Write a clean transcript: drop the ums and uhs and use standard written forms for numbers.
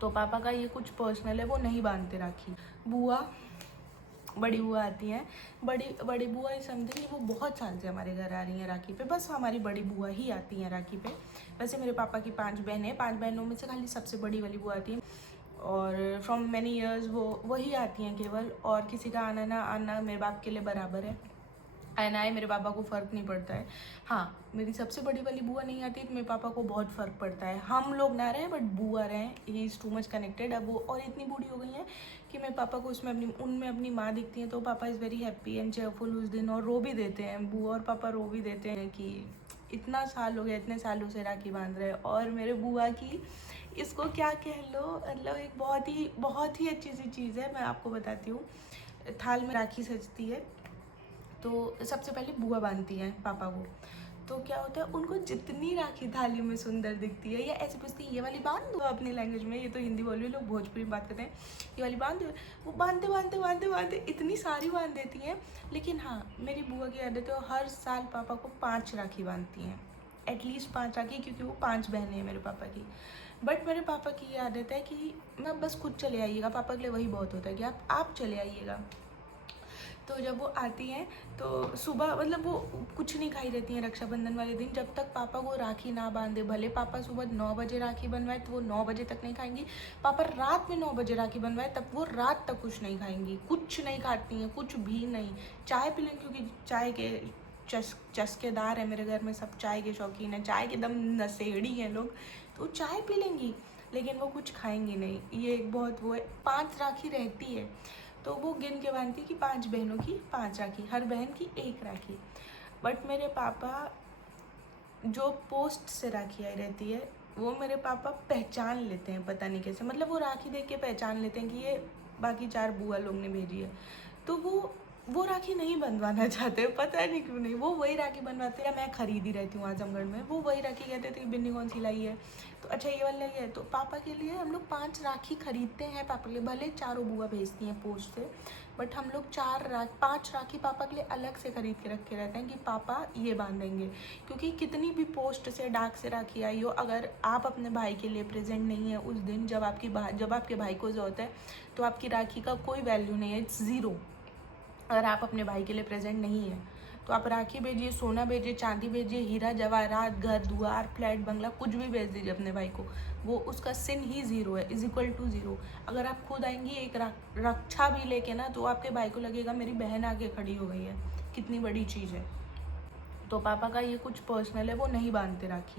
तो पापा का ये कुछ पर्सनल है, वो नहीं बांधते राखी। बुआ, बड़ी बुआ आती हैं। बड़ी बुआ ही समझिए, वो बहुत साल से हमारे घर आ रही हैं राखी पे। बस हमारी बड़ी बुआ ही आती हैं राखी पे। वैसे मेरे पापा की 5 बहनें हैं, 5 बहनों में से खाली सबसे बड़ी वाली बुआ आती है और फ्रॉम मैनी ईयर्स वो वही आती हैं केवल। और किसी का आना ना आना मेरे बाप के लिए बराबर है, आना आए मेरे पापा को फ़र्क नहीं पड़ता है। हाँ, मेरी सबसे बड़ी वाली बुआ नहीं आती तो मेरे पापा को बहुत फ़र्क पड़ता है। हम लोग ना रहे बट बुआ रहे, he is too much connected. अब वो और इतनी बूढ़ी हो गई हैं कि मेरे पापा को उनमें अपनी माँ दिखती है, तो पापा is very happy and cheerful उस दिन, और रो भी देते हैं। बुआ और पापा रो भी देते हैं कि इतना साल हो गया, इतने सालों से राखी बांध रहे हैं। और मेरे बुआ की, इसको क्या कह लो, मतलब एक बहुत ही अच्छी सी चीज़ है। मैं आपको बताती हूँ, थाल में राखी सजती है तो सबसे पहले बुआ बांधती हैं पापा को। तो क्या होता है, उनको जितनी राखी थाली में सुंदर दिखती है, या ऐसे पूछती है ये वाली बांध दो अपनी लैंग्वेज में, ये तो हिंदी बोल रहे लोग भोजपुरी में बात करते हैं, ये वाली बांध दो। वो बांधते इतनी सारी बांध देती हैं। लेकिन हाँ, मेरी बुआ की आदत है, हर साल पापा को 5 राखी बांधती हैं, एटलीस्ट 5 राखी, क्योंकि वो 5 बहनें हैं मेरे पापा की। बट मेरे पापा की ये आदत है कि मैं बस खुद चले आइएगा, पापा के लिए वही बहुत होता है कि आप चले आइएगा। तो जब वो आती हैं तो सुबह, मतलब वो कुछ नहीं खाई रहती हैं रक्षाबंधन वाले दिन, जब तक पापा को राखी ना बांधे। भले पापा सुबह 9 बजे राखी बनवाए तो वो 9 बजे तक नहीं खाएंगी। पापा रात में 9 बजे राखी बनवाए तब वो रात तक कुछ नहीं खाएंगी, कुछ नहीं खाती हैं, कुछ भी नहीं। चाय पी लेंगी, क्योंकि चाय के चस्केदार है मेरे घर में, सब चाय के शौकीन हैं, चाय के दम नशेड़ी हैं लोग, तो चाय पी लेंगी लेकिन वो कुछ खाएंगी नहीं। ये एक बहुत वो है। 5 राखी रहती है तो वो गिन के बांधती कि 5 बहनों की 5 राखी, हर बहन की 1 राखी। बट मेरे पापा, जो पोस्ट से राखी आई रहती है, वो मेरे पापा पहचान लेते हैं, पता नहीं कैसे, मतलब वो राखी देख के पहचान लेते हैं कि ये बाकी 4 बुआ लोग ने भेजी है। तो वो राखी नहीं बंधवाना चाहते, पता नहीं क्यों नहीं। वो वही राखी बनवाते हैं, मैं खरीदी रहती हूँ आजमगढ़ में, वो वही राखी कहते थे कि बिन्नी कौन सी लाई है, तो अच्छा ये वाली लाई है। तो पापा के लिए हम लोग 5 राखी खरीदते हैं पापा के लिए, भले चारों बुआ भेजती हैं पोस्ट से, बट हम लोग 5 राखी पापा के लिए अलग से खरीद के रखे रहते हैं कि पापा ये बांधेंगे। क्योंकि कितनी भी पोस्ट से, डाक से राखी आई हो, अगर आप अपने भाई के लिए प्रेजेंट नहीं है उस दिन, जब आपके भाई को ज़रूरत है, तो आपकी राखी का कोई वैल्यू नहीं है, इट्स ज़ीरो। अगर आप अपने भाई के लिए प्रेजेंट नहीं है तो आप राखी भेजिए, सोना भेजिए, चांदी भेजिए, हीरा जवाहरात, घर दुआर, फ्लैट बंगला, कुछ भी भेज दीजिए अपने भाई को, वो उसका सिन ही 0 है, = 0। अगर आप खुद आएंगी एक रक्षा भी लेके ना, तो आपके भाई को लगेगा मेरी बहन आगे खड़ी हो गई है, कितनी बड़ी चीज़ है। तो पापा का ये कुछ पर्सनल है, वो नहीं बांधते राखी।